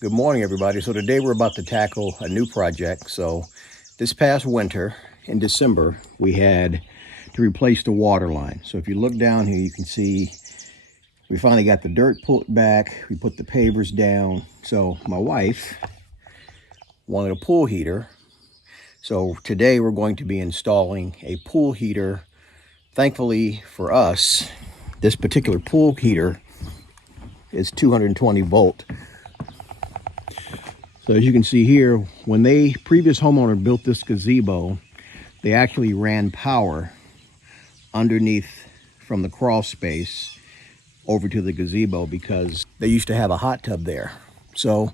Good morning, everybody. So today we're about to tackle a new project. So this past winter in December, we had to replace the water line. So if you look down here, you can see we finally got the dirt pulled back. We put the pavers down. So my wife wanted a pool heater. So today we're going to be installing a pool heater. Thankfully for us, this particular pool heater is 220 volt. So as you can see here, when the previous homeowner built this gazebo, they actually ran power underneath from the crawl space over to the gazebo because they used to have a hot tub there. So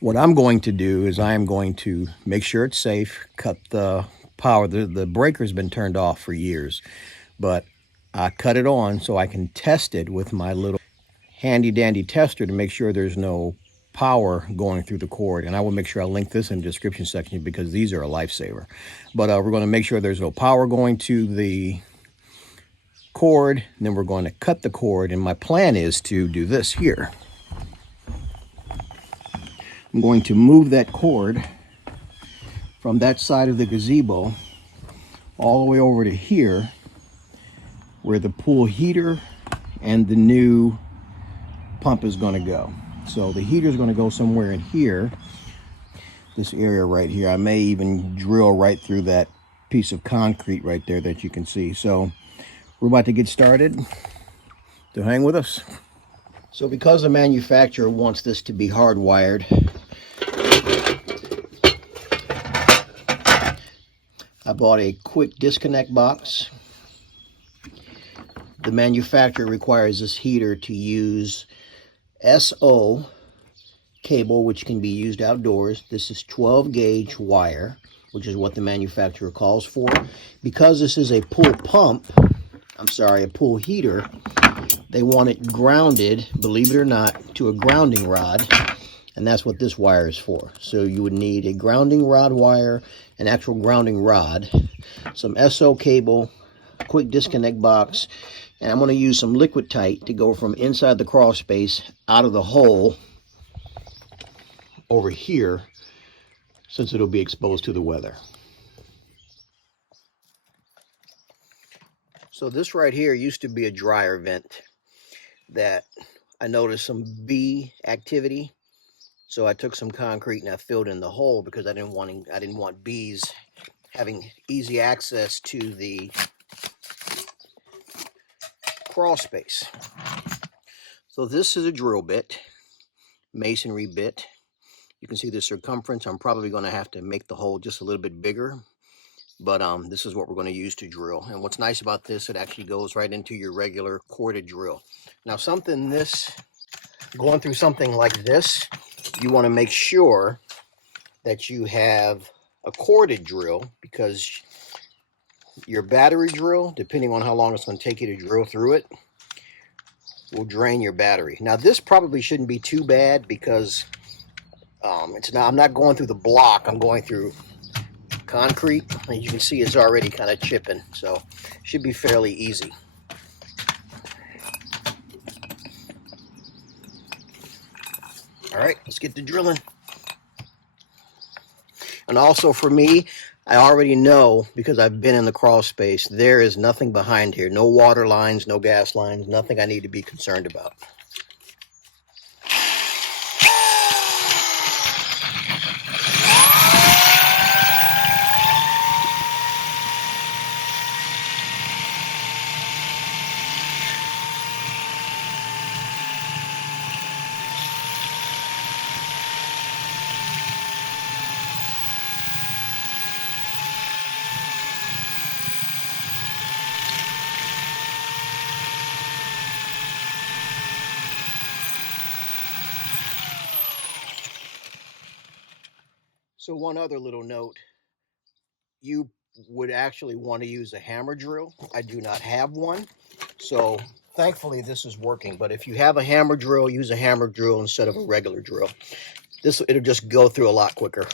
what I'm going to do is I'm going to make sure it's safe, cut the power. The breaker's been turned off for years, but I cut it on so I can test it with my little handy dandy tester to make sure there's no power going through the cord. And I will make sure I link this in the description section because these are a lifesaver. But we're going to make sure there's no power going to the cord, and then we're going to cut the cord. And my plan is to do this here. I'm going to move that cord from that side of the gazebo all the way over to here where the pool heater and the new pump is going to go. So the heater is going to go somewhere in here, this area right here. I may even drill right through that piece of concrete right there that you can see. So we're about to get started, so hang with us. So because the manufacturer wants this to be hardwired, I bought a quick disconnect box. The manufacturer requires this heater to use SO cable, which can be used outdoors. This is 12 gauge wire, which is what the manufacturer calls for. Because this is a pool a pool heater, they want it grounded, believe it or not, to a grounding rod, and that's what this wire is for. So you would need a grounding rod wire, an actual grounding rod, some SO cable, quick disconnect box, and I'm going to use some liquid tight to go from inside the crawl space out of the hole over here, since it'll be exposed to the weather. So this right here used to be a dryer vent that I noticed some bee activity. So I took some concrete and I filled in the hole because I didn't want bees having easy access to the crawl space. So this is a drill bit, masonry bit. You can see the circumference. I'm probably going to have to make the hole just a little bit bigger, but this is what we're going to use to drill. And what's nice about this, it actually goes right into your regular corded drill. Now going through something like this, you want to make sure that you have a corded drill, because your battery drill, depending on how long it's going to take you to drill through it, will drain your battery. Now this probably shouldn't be too bad because I'm not going through the block, I'm going through concrete, and you can see it's already kind of chipping, so it should be fairly easy. All right, let's get to drilling. And also for me, I already know, because I've been in the crawl space, there is nothing behind here. No water lines, no gas lines, nothing I need to be concerned about. So one other little note, you would actually want to use a hammer drill. I do not have one, so thankfully this is working. But if you have a hammer drill, use a hammer drill instead of a regular drill. It'll just go through a lot quicker.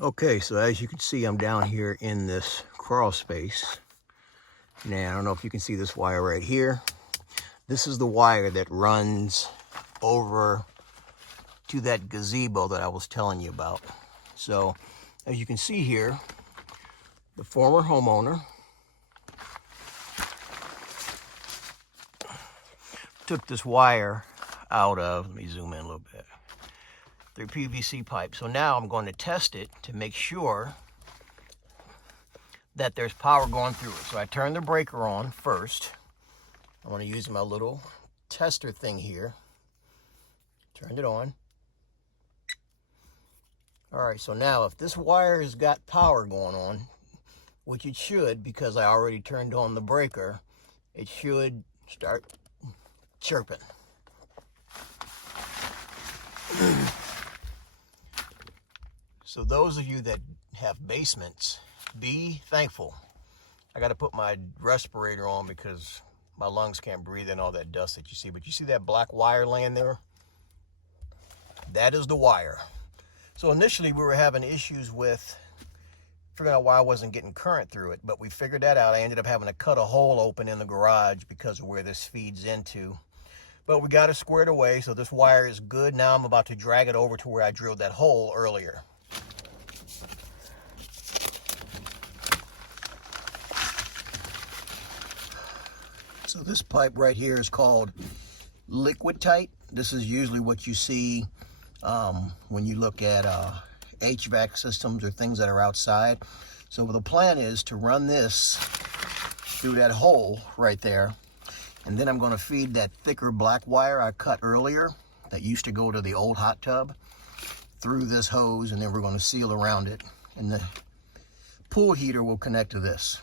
Okay, so as you can see, I'm down here in this crawl space. Now, I don't know if you can see this wire right here. This is the wire that runs over to that gazebo that I was telling you about. So, as you can see here, the former homeowner took this wire out of, let me zoom in a little bit, their PVC pipe. So now I'm going to test it to make sure that there's power going through it. So I turn the breaker on first. I want to use my little tester thing here. Turned it on. All right, so now if this wire has got power going on, which it should because I already turned on the breaker, it should start chirping. So those of you that have basements, be thankful. I got to put my respirator on because my lungs can't breathe in all that dust that you see. But you see that black wire laying there? That is the wire. So initially we were having issues with figuring out why I wasn't getting current through it, but we figured that out. I ended up having to cut a hole open in the garage because of where this feeds into. But we got it squared away, so this wire is good. Now I'm about to drag it over to where I drilled that hole earlier. So this pipe right here is called liquid tight. This is usually what you see when you look at HVAC systems or things that are outside. So the plan is to run this through that hole right there, and then I'm going to feed that thicker black wire I cut earlier that used to go to the old hot tub through this hose, and then we're going to seal around it, and the pool heater will connect to this.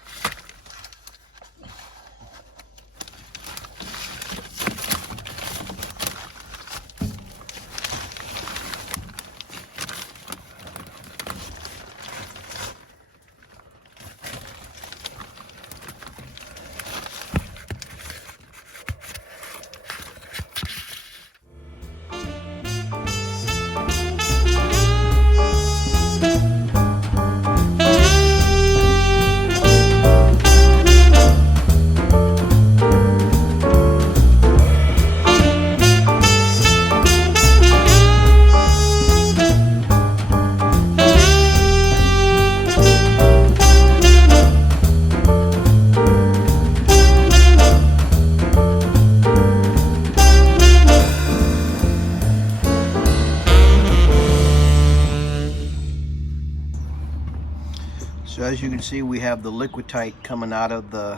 So as you can see, we have the liquid tight coming out of the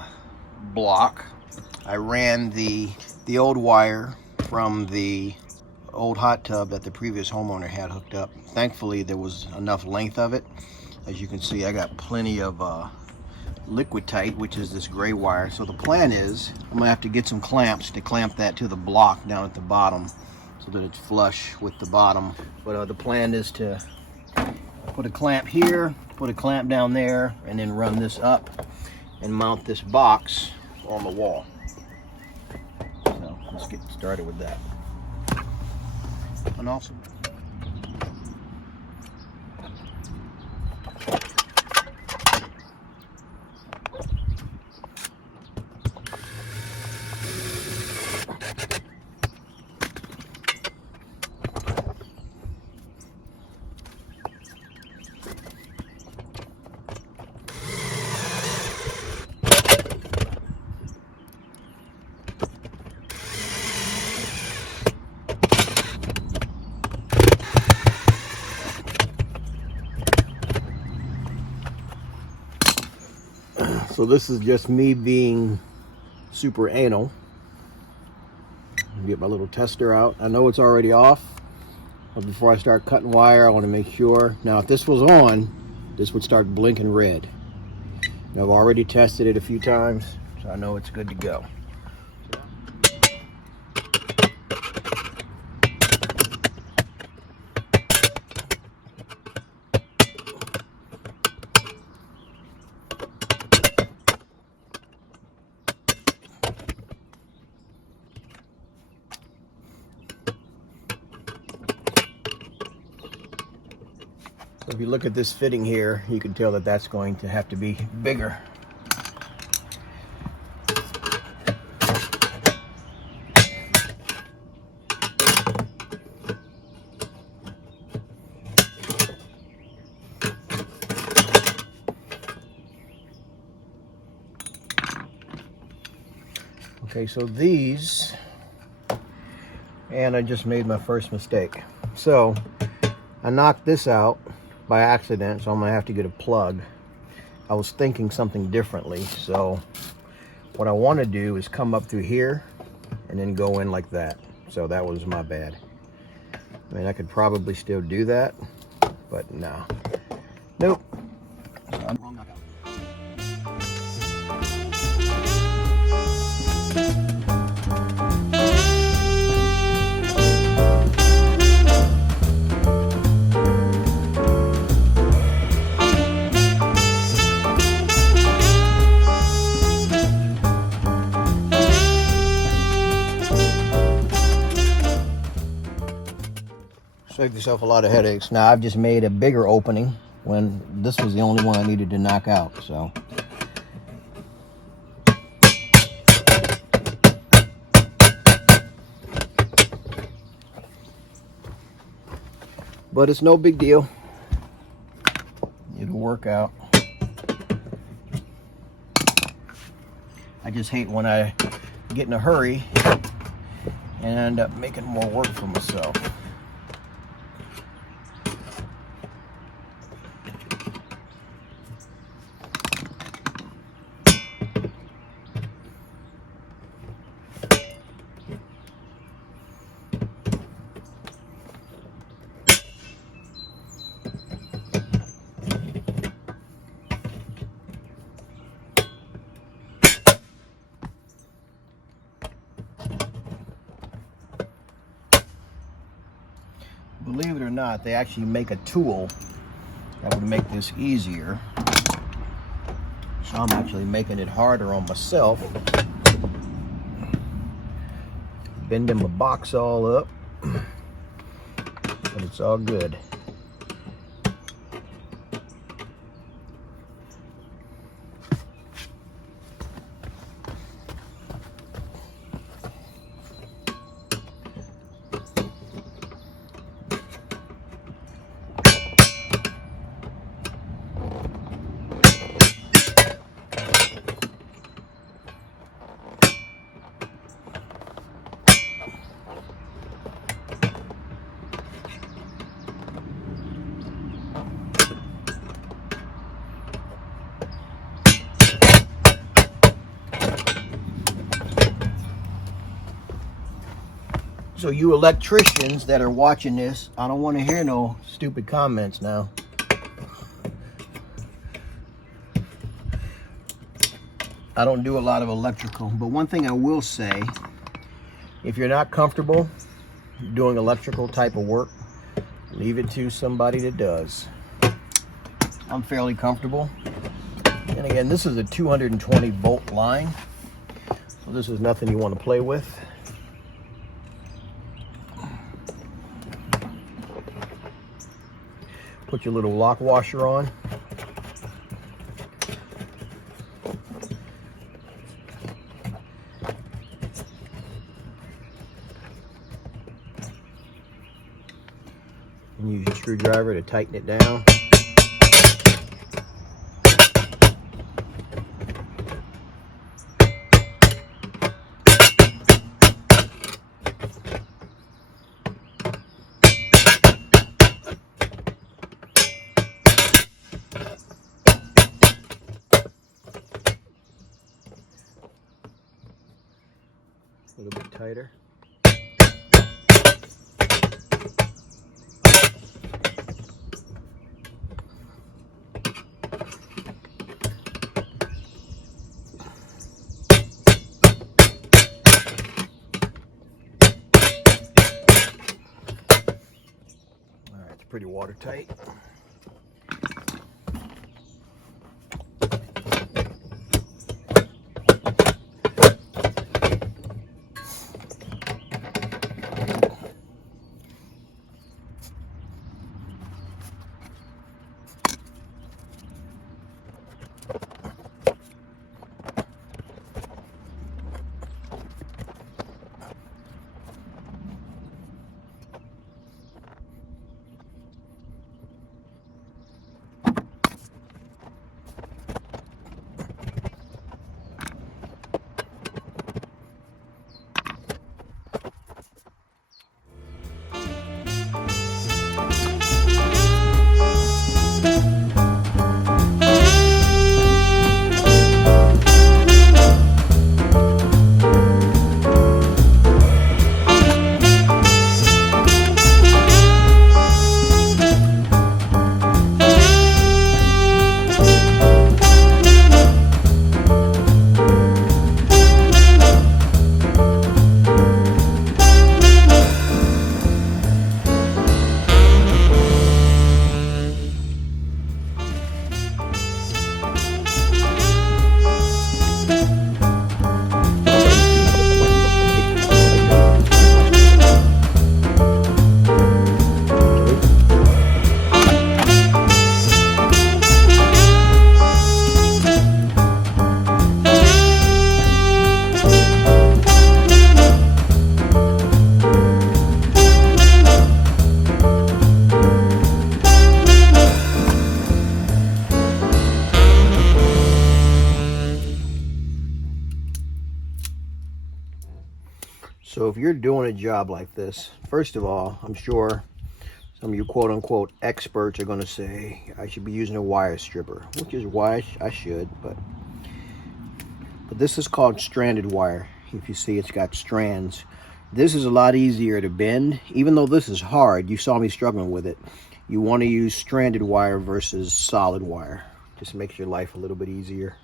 block. I ran the old wire from the old hot tub that the previous homeowner had hooked up. Thankfully, there was enough length of it. As you can see, I got plenty of liquid tight, which is this gray wire. So the plan is I'm gonna have to get some clamps to clamp that to the block down at the bottom so that it's flush with the bottom. But the plan is to put a clamp here, put a clamp down there, and then run this up and mount this box on the wall. So let's get started with that. And also, So this is just me being super anal. Get my little tester out. I know it's already off, but before I start cutting wire, I want to make sure. Now, if this was on, this would start blinking red. Now, I've already tested it a few times, so I know it's good to go. So if you look at this fitting here, you can tell that that's going to have to be bigger. Okay, so these, and I just made my first mistake. So I knocked this out by accident, so I'm gonna have to get a plug. I was thinking something differently, so what I want to do is come up through here and then go in like that. So that was my bad. I mean, I could probably still do that, but no. Nope. So I'm wrong knockout. Save yourself a lot of headaches. Now I've just made a bigger opening when this was the only one I needed to knock out, so. But it's no big deal. It'll work out. I just hate when I get in a hurry and end up making more work for myself. Believe it or not, they actually make a tool that would make this easier. So I'm actually making it harder on myself. Bending my box all up, but it's all good. So you electricians that are watching this, I don't want to hear no stupid comments now. I don't do a lot of electrical, but one thing I will say, if you're not comfortable doing electrical type of work, leave it to somebody that does. I'm fairly comfortable. And again, this is a 220 volt line, so this is nothing you want to play with. Put your little lock washer on. And use your screwdriver to tighten it down. tighter. All right, it's pretty watertight. So if you're doing a job like this, first of all, I'm sure some of you quote-unquote experts are going to say I should be using a wire stripper, which is why I should, but this is called stranded wire. If you see, it's got strands. This is a lot easier to bend. Even though this is hard, you saw me struggling with it. You want to use stranded wire versus solid wire. Just makes your life a little bit easier.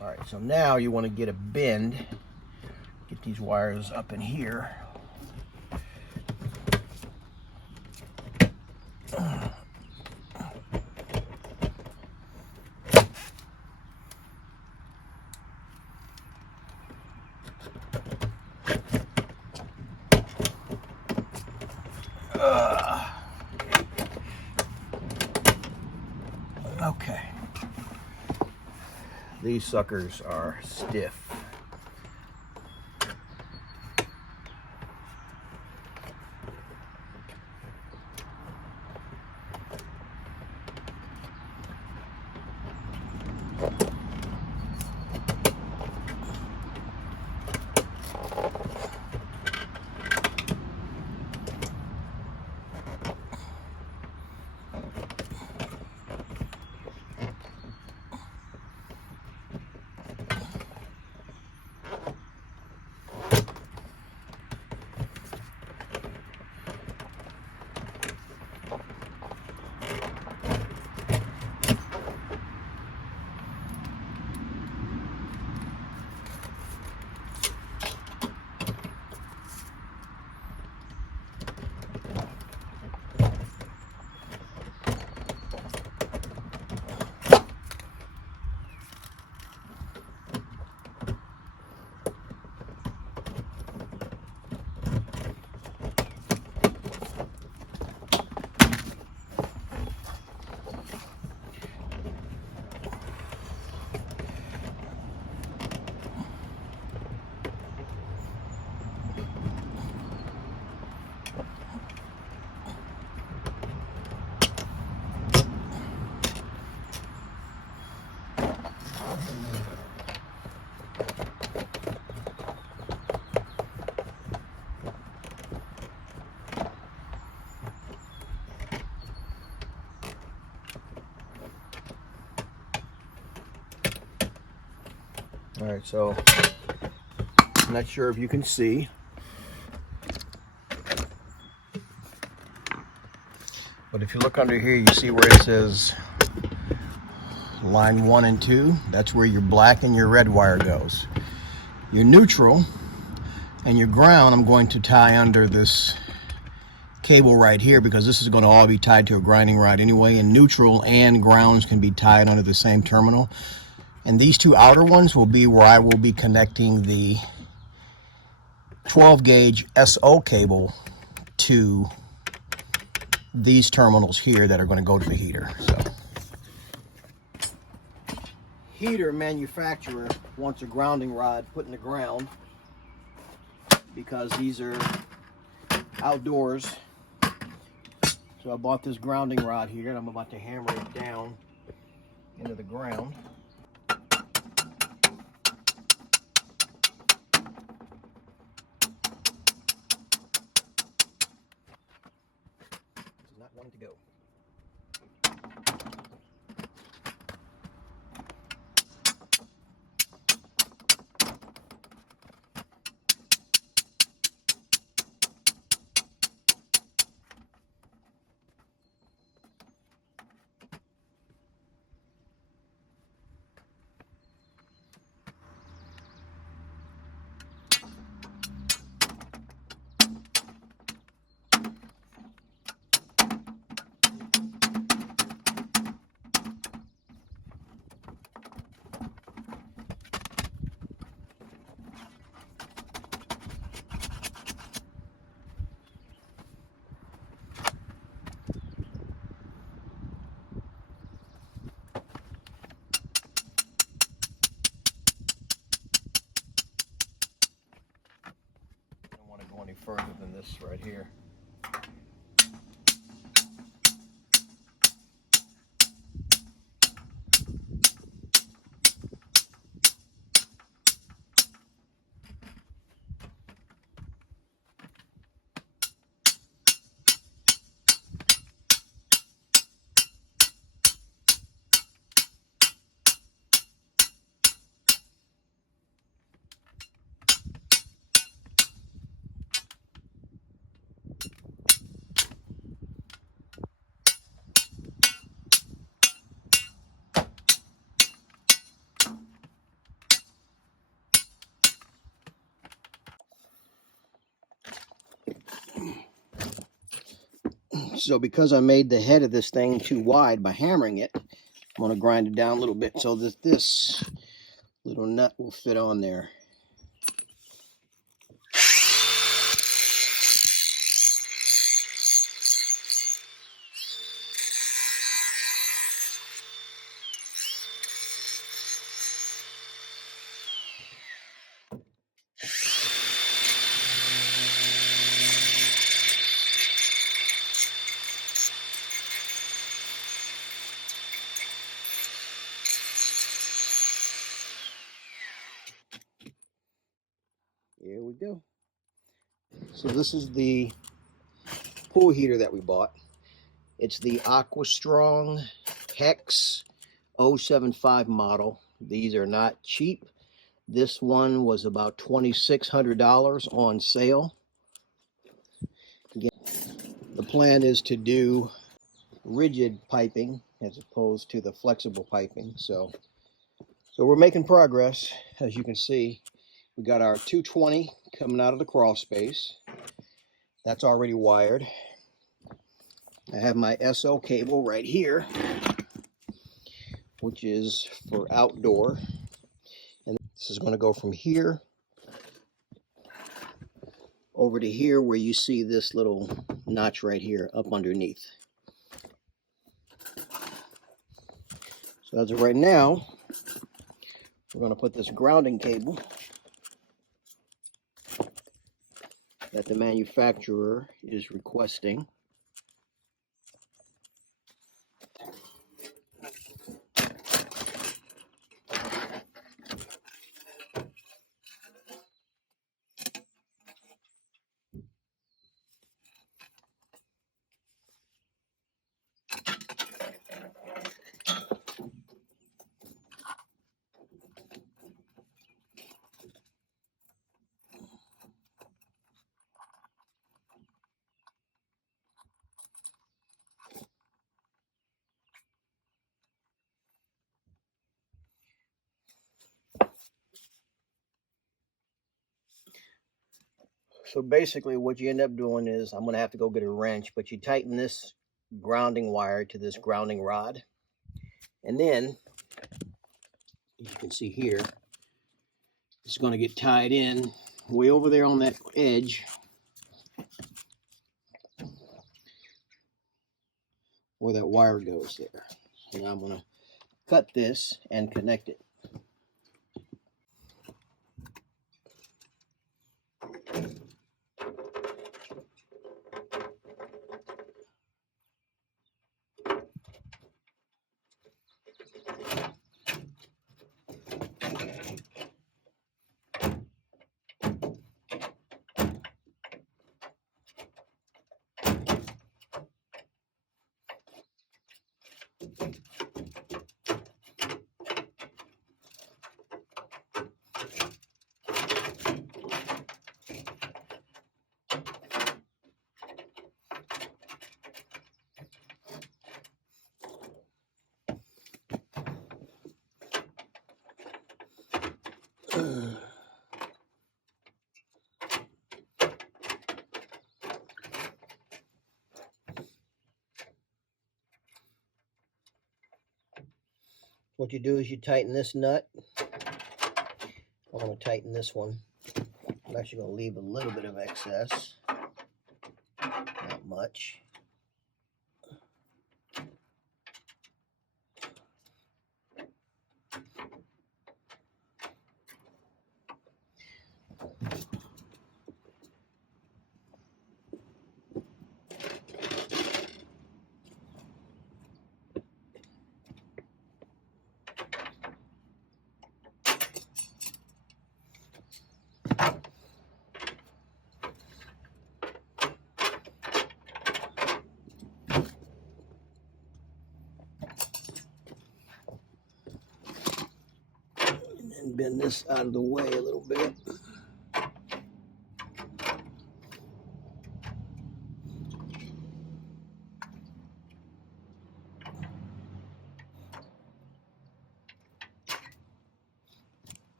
All right, so now you want to get a bend. Get these wires up in here. Okay. These suckers are stiff. All right, so I'm not sure if you can see, But if you look under here, you see where it says line 1 and 2. That's where your black and your red wire goes. Your neutral and your ground I'm going to tie under this cable right here, because this is going to all be tied to a grinding rod anyway, and neutral and grounds can be tied under the same terminal. And these two outer ones will be where I will be connecting the 12 gauge SO cable to these terminals here that are going to go to the heater. So, heater manufacturer wants a grounding rod put in the ground because these are outdoors. So I bought this grounding rod here and I'm about to hammer it down into the ground. This is not wanting to go. I don't want to go any further than this right here. So because I made the head of this thing too wide by hammering it, I'm going to grind it down a little bit so that this little nut will fit on there. Here we go. So this is the pool heater that we bought. It's the AquaStrong HEX075 model. These are not cheap. This one was about $2,600 on sale. Again, the plan is to do rigid piping as opposed to the flexible piping. So we're making progress. As you can see, we got our 220 coming out of the crawl space. That's already wired. I have my SO cable right here, which is for outdoor. And this is going to go from here over to here where you see this little notch right here up underneath. So as of right now, we're going to put this grounding cable that the manufacturer is requesting. So basically what you end up doing is, I'm going to have to go get a wrench, but you tighten this grounding wire to this grounding rod. And then, as you can see here, it's going to get tied in way over there on that edge where that wire goes there. And I'm going to cut this and connect it. What you do is you tighten this nut. I'm going to tighten this one. I'm actually going to leave a little bit of excess. Not much. And bend this out of the way a little bit.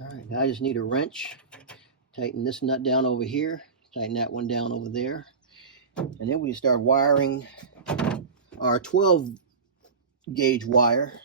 All right, now I just need a wrench. Tighten this nut down over here, tighten that one down over there, and then we start wiring our 12 gauge wire.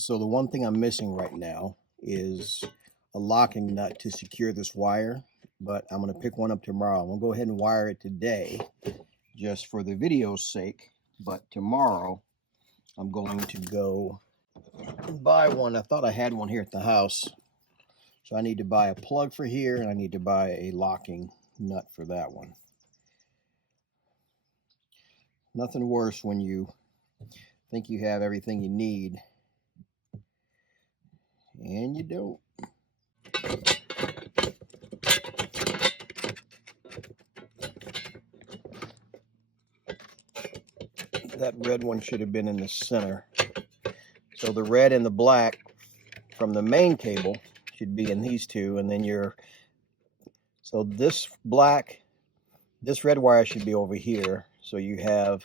So the one thing I'm missing right now is a locking nut to secure this wire, but I'm going to pick one up tomorrow. I'm going to go ahead and wire it today just for the video's sake, but tomorrow I'm going to go and buy one. I thought I had one here at the house, so I need to buy a plug for here, and I need to buy a locking nut for that one. Nothing worse when you think you have everything you need and you don't. That red one should have been in the center. So the red and the black from the main cable should be in these two, and then so this black, this red wire should be over here. So you have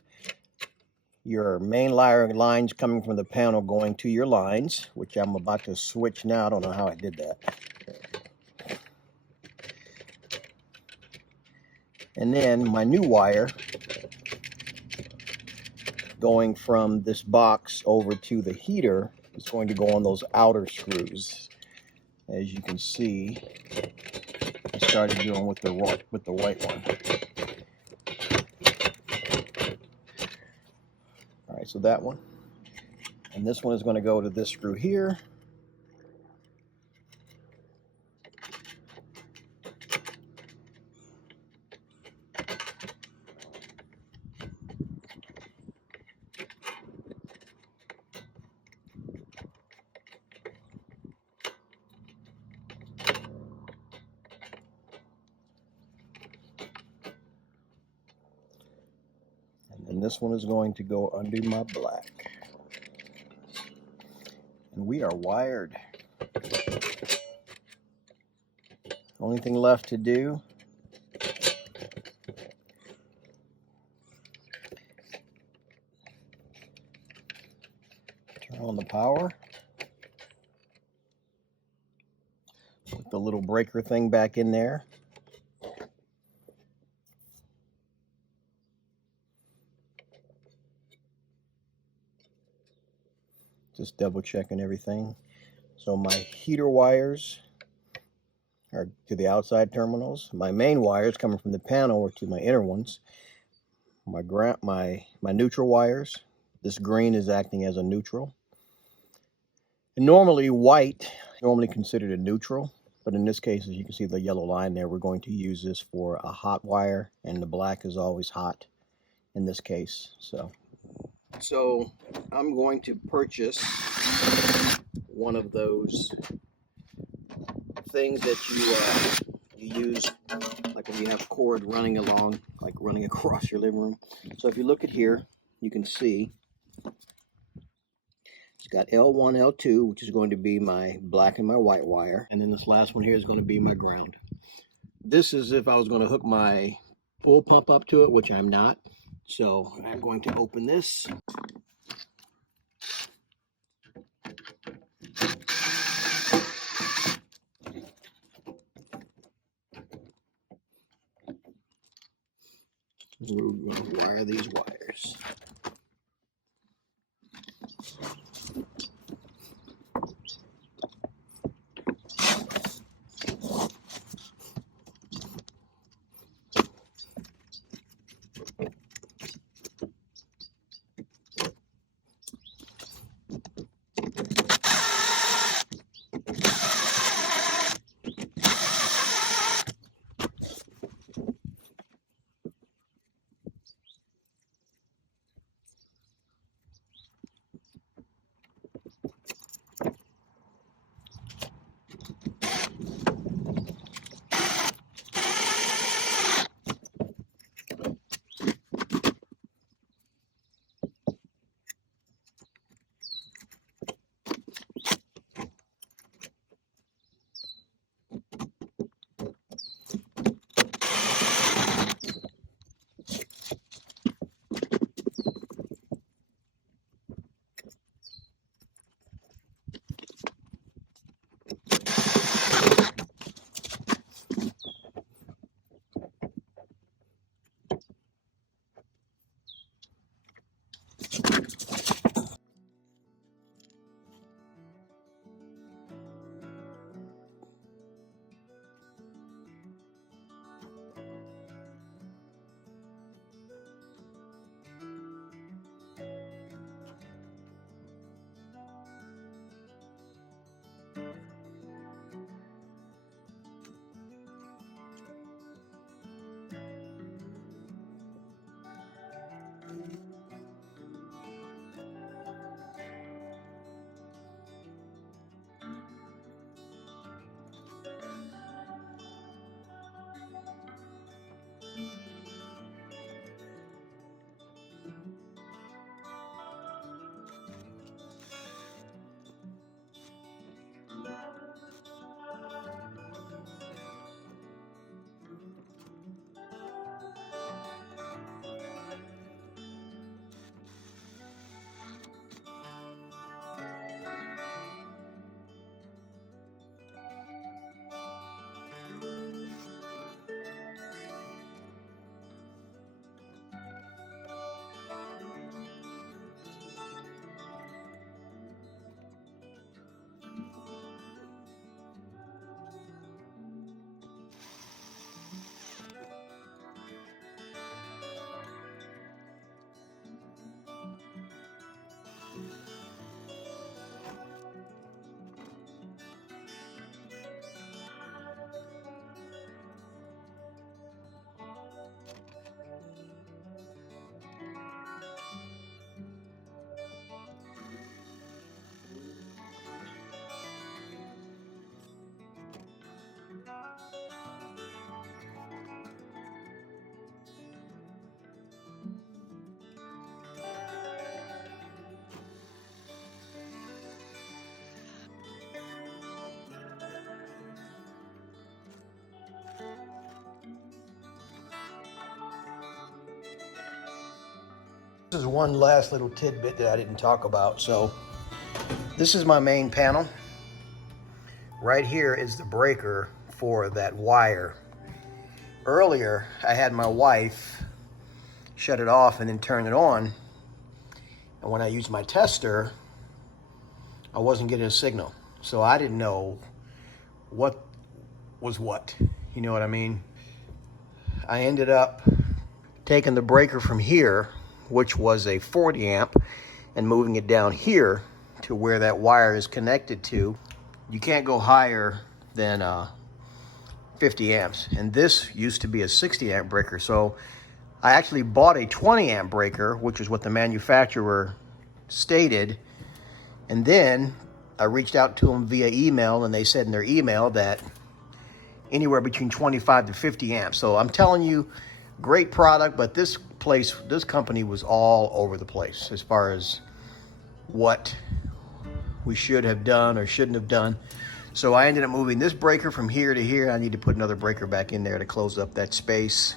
your main lines coming from the panel going to your lines, which I'm about to switch now. I don't know how I did that. And then my new wire going from this box over to the heater is going to go on those outer screws. As you can see, I started doing with the white one. All right, so that one. And this one is going to go to this screw here. And this one is going to go under my black. And we are wired. Only thing left to do turn on the power. Put the little breaker thing back in there. Just double checking everything. So my heater wires are to the outside terminals. My main wires coming from the panel are to my inner ones. My neutral wires. This green is acting as a neutral. And normally white, normally considered a neutral, but in this case, as you can see the yellow line there, we're going to use this for a hot wire, and the black is always hot in this case. So I'm going to purchase one of those things that you use like when you have cord running along, like running across your living room. So if you look at here, you can see it's got L1, L2, which is going to be my black and my white wire, and then this last one here is going to be my ground. This is if I was going to hook my pool pump up to it, which I'm not. So I'm going to open this. We're going to wire these wires. This is one last little tidbit that I didn't talk about. So this is my main panel. Right here is the breaker for that wire. Earlier, I had my wife shut it off and then turn it on. And when I used my tester, I wasn't getting a signal. So I didn't know what was what. You know what I mean? I ended up taking the breaker from here, which was a 40 amp, and moving it down here to where that wire is connected to. You can't go higher than 50 amps. And this used to be a 60 amp breaker. So I actually bought a 20 amp breaker, which is what the manufacturer stated. And then I reached out to them via email, and they said in their email that anywhere between 25 to 50 amps. So I'm telling you, great product, but this company was all over the place as far as what we should have done or shouldn't have done. So I ended up moving this breaker from here to here. I need to put another breaker back in there to close up that space.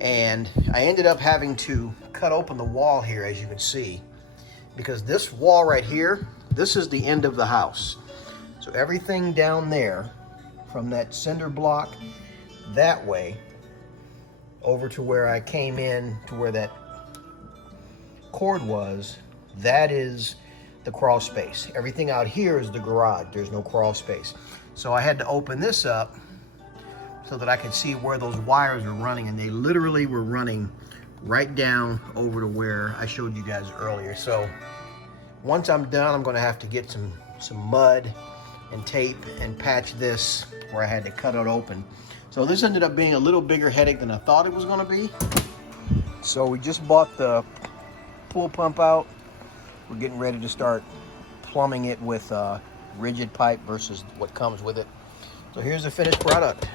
And I ended up having to cut open the wall here, as you can see, because this wall right here, this is the end of the house. So everything down there, from that cinder block that way over to where I came in to where that cord was, that is the crawl space. Everything out here is the garage. There's no crawl space. So I had to open this up so that I could see where those wires were running, and they literally were running right down over to where I showed you guys earlier. So once I'm done, I'm gonna have to get some mud and tape and patch this where I had to cut it open. So this ended up being a little bigger headache than I thought it was gonna be. So we just bought the pool pump out. We're getting ready to start plumbing it with rigid pipe versus what comes with it. So here's the finished product.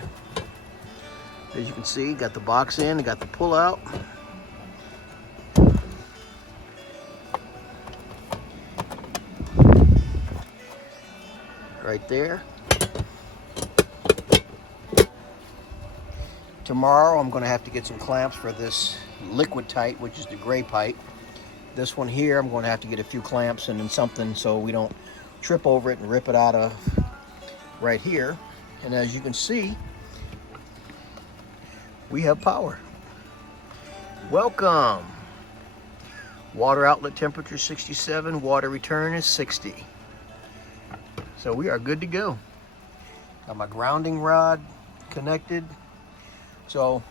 As you can see, got the box in, got the pull out. Right there. Tomorrow I'm going to have to get some clamps for this liquid tight, which is the gray pipe. This one here, I'm going to have to get a few clamps and then something so we don't trip over it and rip it out of right here. And as you can see, we have power. Welcome. Water outlet temperature 67, water return is 60. So we are good to go. Got my grounding rod connected. So